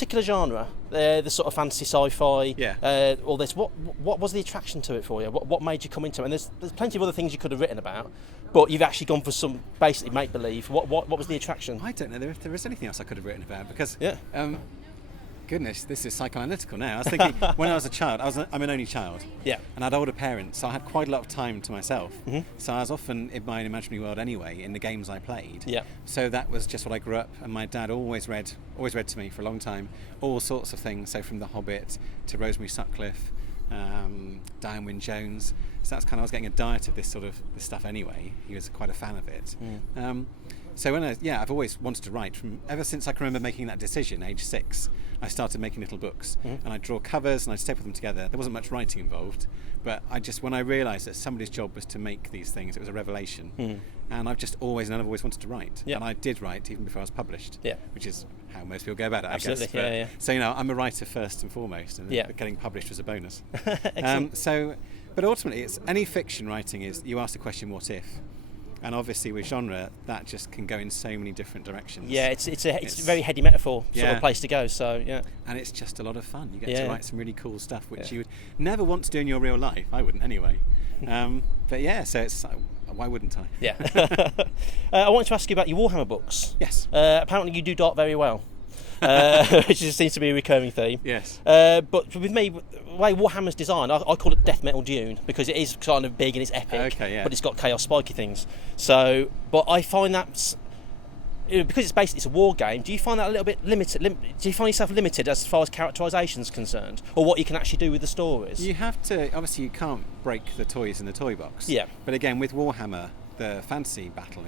particular genre, the sort of fantasy sci-fi, Yeah. all this, what was the attraction to it for you? What made you come into it? And there's plenty of other things you could have written about, but you've actually gone for some basically make-believe. What was the attraction? I don't know if there is anything else I could have written about, because Yeah. goodness, this is psychoanalytical now. I was thinking, when I was a child, I'm an only child. Yeah. And I had older parents, so I had quite a lot of time to myself. Mm-hmm. So I was often in my imaginary world anyway, in the games I played. Yeah. So that was just what I grew up, and my dad always read to me for a long time, all sorts of things, so from The Hobbit to Rosemary Sutcliffe, Diane Wynne-Jones. So that's kind of, I was getting a diet of this stuff anyway. He was quite a fan of it. So I've always wanted to write ever since I can remember making that decision, age 6. I started making little books, and I'd draw covers and I'd staple them together. There wasn't much writing involved, but when I realised that somebody's job was to make these things, it was a revelation. And I've always wanted to write, and I did write even before I was published, which is how most people go about it, Absolutely. I guess. So I'm a writer first and foremost, and getting published was a bonus. But ultimately, it's any fiction writing is you ask the question, what if? And obviously with genre, that just can go in so many different directions. Yeah, it's a very heady metaphor sort of place to go. So yeah, and it's just a lot of fun. You get to write some really cool stuff, which you would never want to do in your real life. I wouldn't anyway. But yeah, so it's why wouldn't I? Yeah. I wanted to ask you about your Warhammer books. Yes. Apparently you do dart very well. Which seems to be a recurring theme. Yes. But with me, the way Warhammer's designed, I call it Death Metal Dune, because it is kind of big and it's epic, but it's got chaos spiky things. So, but I find that, because it's a war game, do you find that a little bit limited? Do you find yourself limited as far as characterisation is concerned, or what you can actually do with the stories? You have to, obviously you can't break the toys in the toy box. Yeah. But again, with Warhammer, the fantasy battle,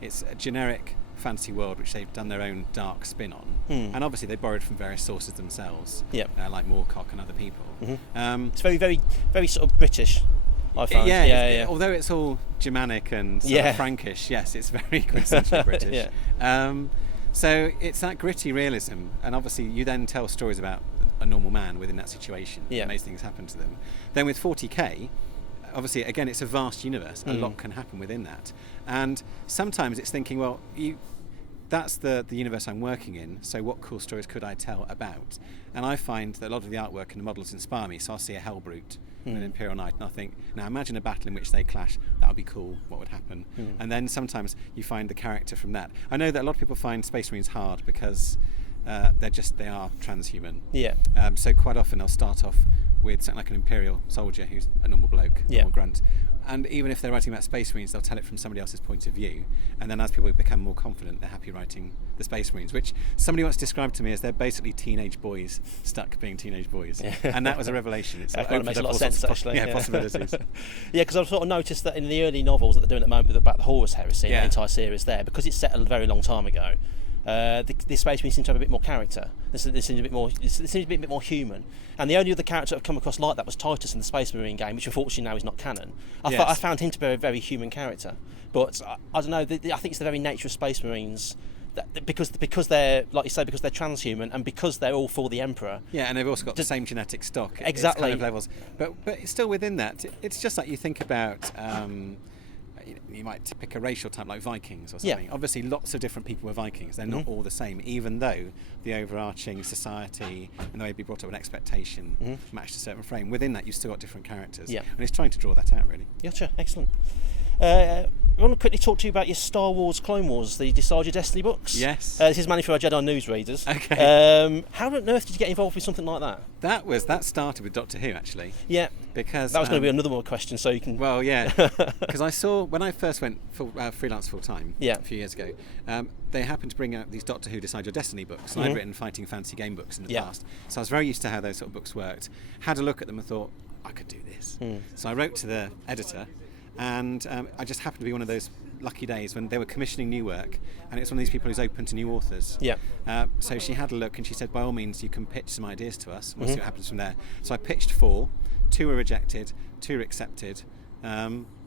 it's a generic fantasy world which they've done their own dark spin on, and obviously they borrowed from various sources themselves, like Moorcock and other people. It's very, very, very sort of British, I find. Yeah. Although it's all Germanic and sort of Frankish, yes, it's very quintessentially British. So it's that gritty realism, and obviously you then tell stories about a normal man within that situation. Amazing things happen to them. Then with 40k, obviously, again, it's a vast universe. A lot can happen within that. And sometimes it's thinking, well, that's the universe I'm working in, so what cool stories could I tell about? And I find that a lot of the artwork and the models inspire me. So I'll see a Hellbrute and an Imperial Knight, and I'll think, now imagine a battle in which they clash. That would be cool. What would happen? And then sometimes you find the character from that. I know that a lot of people find Space Marines hard because they are transhuman. So quite often they'll start off with something like an Imperial soldier who's a normal bloke, normal grunt. And even if they're writing about Space Marines, they'll tell it from somebody else's point of view. And then as people become more confident, they're happy writing the Space Marines, which somebody once described to me as they're basically teenage boys stuck being teenage boys. And that was a revelation. It kind of makes a lot of sense, actually. Possibilities. Because I've sort of noticed that in the early novels that they're doing at the moment about the Horus Heresy, the entire series there, because it's set a very long time ago, the Space Marines seem to have a bit more character. This seems a bit more human. And the only other character I've come across like that was Titus in the Space Marine game, which unfortunately now is not canon. I found him to be a very human character. But I don't know. I think it's the very nature of Space Marines. Because they're, like you say, because they're transhuman and because they're all for the Emperor. Yeah, and they've also got the same genetic stock. Exactly. It's kind of levels. But still within that, it's just like you think about. You might pick a racial type like Vikings or something. Obviously, lots of different people were Vikings. They're not all the same, even though the overarching society and the way they brought up an expectation matched a certain frame. Within that, you've still got different characters. And it's trying to draw that out, really. Gotcha. Excellent. I want to quickly talk to you about your Star Wars Clone Wars, the Decide Your Destiny books. Yes. This is mainly for our Jedi news readers. Okay. How on earth did you get involved with something like that? That started with Doctor Who, actually. Yeah. Because that was going to be another more question, so you can. Well, yeah. Because I saw when I first went freelance full time a few years ago, they happened to bring out these Doctor Who Decide Your Destiny books, and I'd written fighting fantasy game books in the past, so I was very used to how those sort of books worked. Had a look at them and thought I could do this. So I wrote to the editor. And I just happened to be one of those lucky days when they were commissioning new work, and it's one of these people who's open to new authors. So she had a look and she said, by all means, you can pitch some ideas to us. We'll see what happens from there. So I pitched 4. 2 were rejected, 2 were accepted.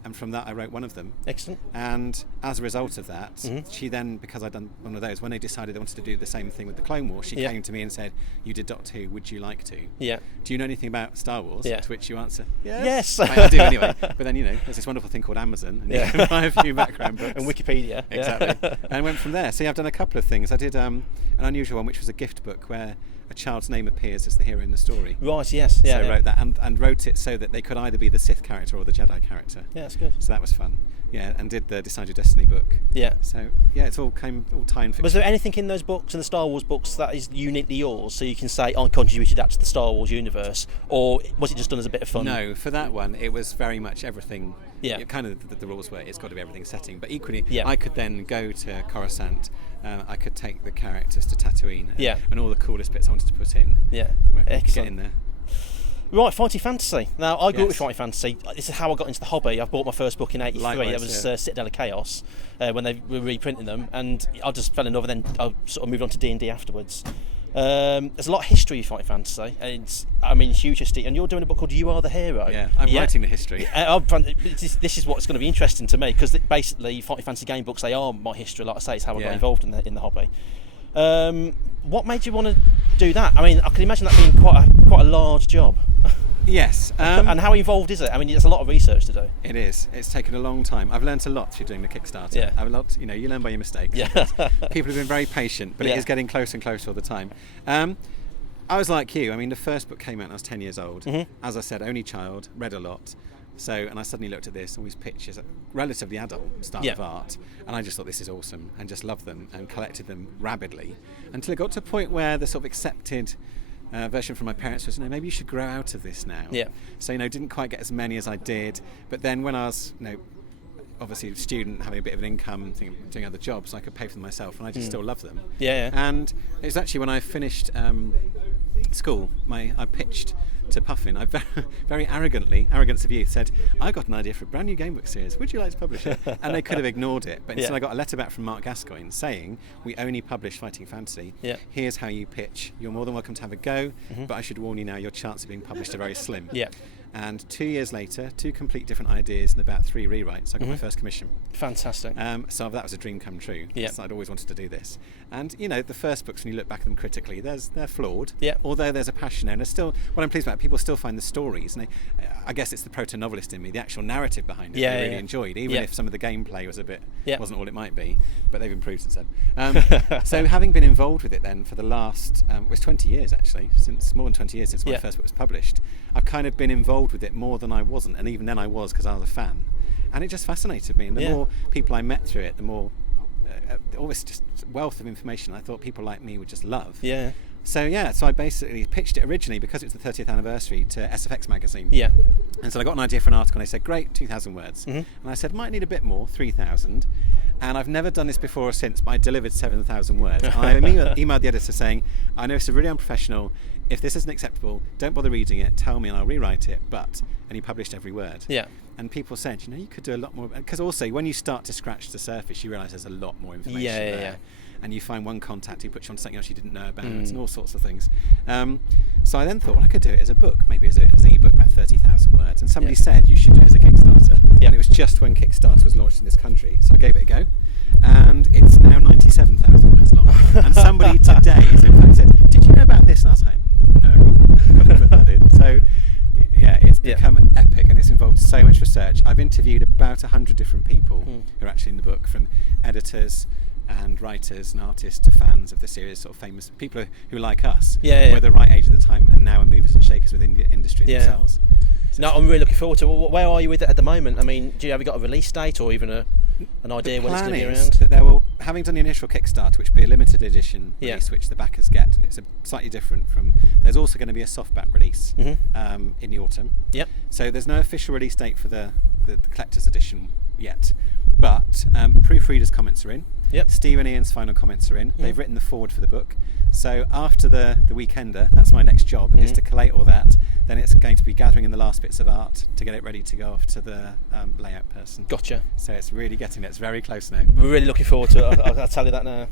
and from that I wrote one of them. Excellent. And as a result of that, she then, because I'd done one of those, when they decided they wanted to do the same thing with the Clone Wars, she came to me and said, "You did Doctor Who, would you like to? Yeah. Do you know anything about Star Wars?" Yeah. To which you answer, yes. I do anyway. But then, there's this wonderful thing called Amazon, and you can buy a few background books. And Wikipedia. Exactly. And went from there. So I've done a couple of things. I did an unusual one, which was a gift book where a child's name appears as the hero in the story. Right, yes. Yeah, so I wrote that and wrote it so that they could either be the Sith character or the Jedi character. Yeah, that's good. So that was fun. Yeah, and did the Decide Your Destiny book. Yeah. So, yeah, it's all time fiction. Was there anything in those books, in the Star Wars books, that is uniquely yours, so you can say, I contributed that to the Star Wars universe, or was it just done as a bit of fun? No, for that one, it was very much everything. Yeah. Kind of the rules were, it's got to be everything setting. But equally, yeah. I could then go to Coruscant, I could take the characters to Tatooine, and all the coolest bits I wanted to put in. Yeah, excellent. Get in there. Right, Fighting Fantasy. Now, I grew up with Fighting Fantasy. This is how I got into the hobby. I bought my first book in '83. Likewise, that was Citadel of Chaos, when they were reprinting them, and I just fell in love, and then I sort of moved on to D&D afterwards. There's a lot of history in Fighting Fantasy, and huge history. And you're doing a book called You Are the Hero. Yeah, I'm writing the history. This is what's going to be interesting to me, because basically Fighting Fantasy game books, they are my history. Like I say, it's how I got involved in the hobby. What made you want to do that? I can imagine that being quite a large job. Yes. And how involved is it? There's a lot of research to do. It is. It's taken a long time. I've learnt a lot through doing the Kickstarter. Yeah. I've learnt, you learn by your mistakes. Yeah. People have been very patient, but it is getting closer and closer all the time. I was like you. The first book came out when I was 10 years old. Mm-hmm. As I said, only child, read a lot. And I suddenly looked at this, all these pictures, relatively adult style of art, and I just thought, this is awesome, and just loved them and collected them rabidly, until it got to a point where the sort of accepted version from my parents was, maybe you should grow out of this now. Yeah. So, didn't quite get as many as I did, but then when I was, obviously a student, having a bit of an income, doing other jobs, I could pay for them myself, and I just still love them. Yeah. And it was actually when I finished school, I pitched to Puffin. I very arrogance of youth, said, I got an idea for a brand new gamebook series, would you like to publish it? And they could have ignored it, but instead I got a letter back from Mark Gascoigne saying, we only publish Fighting Fantasy, here's how you pitch, you're more than welcome to have a go, but I should warn you now, your chance of being published are very slim. Yeah. And 2 years later, 2 complete different ideas and about 3 rewrites, I got my first commission. Fantastic. So that was a dream come true. Yeah. I'd always wanted to do this. And, the first books, when you look back at them critically, they're flawed. Yeah. Although there's a passion there. And still, what I'm pleased about, people still find the stories. And I guess it's the proto-novelist in me, the actual narrative behind it, I really enjoyed. Even if some of the gameplay was wasn't all it might be. But they've improved since then. So having been involved with it then for the last, it was 20 years actually, more than 20 years since my first book was published, I've kind of been involved with it more than I wasn't. And even then I was, because I was a fan. And it just fascinated me. And the more people I met through it, the more always just wealth of information I thought people like me would just love. Yeah. So I basically pitched it originally, because it was the 30th anniversary, to SFX magazine. Yeah. And so I got an idea for an article, and they said, great, 2,000 words. Mm-hmm. And I said, might need a bit more, 3,000. And I've never done this before or since, but I delivered 7,000 words. And I emailed the editor saying, I know this is really unprofessional. If this isn't acceptable, don't bother reading it. Tell me and I'll rewrite it. And he published every word. Yeah. And people said, you could do a lot more. Because also, when you start to scratch the surface, you realise there's a lot more information there. Yeah. And you find one contact who puts you on something else you didn't know about, and all sorts of things. So I then thought, I could do it as a book. Maybe as an e-book, about 30,000 words. And somebody said, you should do it as a Kickstarter. Yeah. And it was just when Kickstarter was launched in this country. So I gave it a go. And it's now 97,000 words long. And somebody today has in fact said, did you know about this? And I was like, no, I've got to put that in. So it's become epic, and it's involved so much research. I've interviewed about 100 different people who are actually in the book, from editors and writers and artists to fans of the series, sort of famous people who like us, were the right age at the time, and now are movers and shakers within the industry themselves. So no, I'm really looking forward to it. Where are you with it at the moment? Have you got a release date, or even an idea when it's going to be around? That there will, having done the initial Kickstarter, which will be a limited edition release, which the backers get, and it's slightly different from. There's also going to be a softback release in the autumn. Yep. So there's no official release date for the collector's edition yet, but proofreaders' comments are in. Yep. Steve and Ian's final comments are in. They've written the foreword for the book. So after the weekender, that's my next job, is to collate all that. Then it's going to be gathering in the last bits of art to get it ready to go off to the layout person. Gotcha. So it's really getting there. It's very close now. We're really looking forward to it. I'll tell you that now.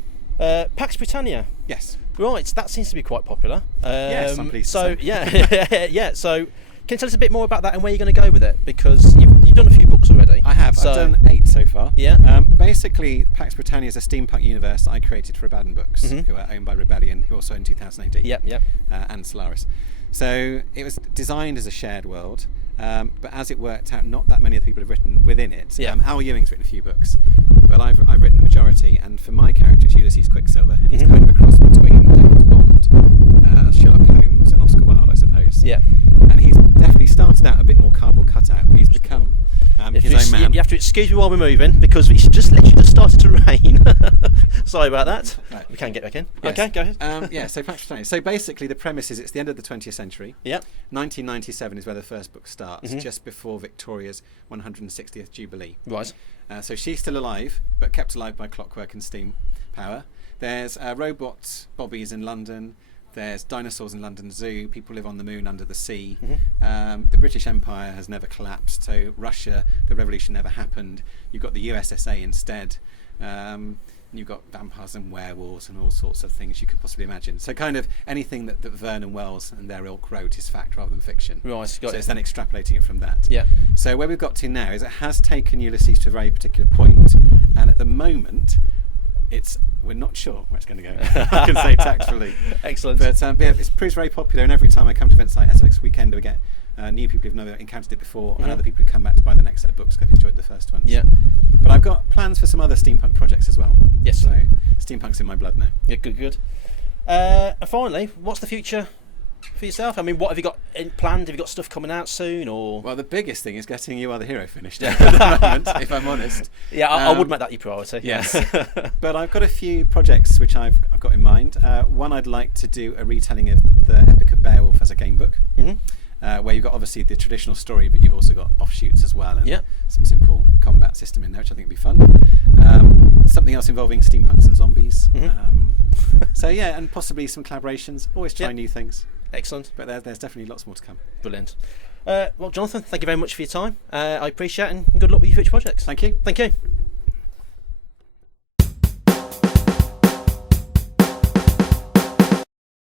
Pax Britannia. Yes. Right, that seems to be quite popular. Yes, I'm pleased to say. Yeah. So can you tell us a bit more about that and where you're going to go with it? Because you've done a few books already. actually. I have. So, I've done 8 so far. Yeah. Basically, Pax Britannia is a steampunk universe that I created for Abaddon Books, who are owned by Rebellion, who also owned 2000 AD. Yep. And Solaris. So it was designed as a shared world, but as it worked out, not that many of the people have written within it. Yeah. Al Ewing's written a few books, but I've written the majority. And for my character, it's Ulysses Quicksilver, and he's kind of a cross between James Bond, Sherlock Holmes, and Oscar Wilde, I suppose. Yeah. And he's definitely started out a bit more cardboard cutout, but he's become his own man. You have to excuse me while we're moving because it's just literally just started to rain. Sorry about that. Right. We can get back in. Yes. Okay, go ahead. So Pax Britannia. So basically, the premise is it's the end of the 20th century. Yep. 1997 is where the first book starts, just before Victoria's 160th Jubilee. Right. So she's still alive, but kept alive by clockwork and steam power. There's robot bobbies in London. There's dinosaurs in London Zoo. People live on the moon, under the sea. The British Empire has never collapsed. So Russia, the revolution never happened. You've got the USSA instead. You've got vampires and werewolves and all sorts of things you could possibly imagine. So kind of anything that Vernon Wells and their ilk wrote is fact rather than fiction. Right, got so it. it's then extrapolating it from that. Yeah. So where we've got to now is it has taken Ulysses to a very particular point, and at the moment, we're not sure where it's going to go. I can say tactfully. Excellent. But yeah, it proves very popular, and every time I come to events like Essex Weekend, we get new people who've never encountered it before, and other people who come back to buy the next set of books because they've enjoyed the first ones. Yeah. But I've got plans for some other steampunk projects as well. Yes. So steampunk's in my blood now. Yeah, good. And finally, what's the future for yourself? I mean, what have you got planned? Have you got stuff coming out soon, or? Well, the biggest thing is getting You Are the Hero finished at the moment, if I'm honest. Yeah, I would make that your priority. Yes. But I've got a few projects which I've got in mind. One, I'd like to do a retelling of the Epic of Beowulf as a game book. Where you've got obviously the traditional story, but you've also got offshoots as well, and some simple combat system in there, which I think would be fun. Something else involving steampunks and zombies. So yeah, and possibly some collaborations. Always try new things. Excellent. But there's definitely lots more to come. Brilliant. Well, Jonathan, thank you very much for your time. I appreciate it, and good luck with your future projects. Thank you. Thank you.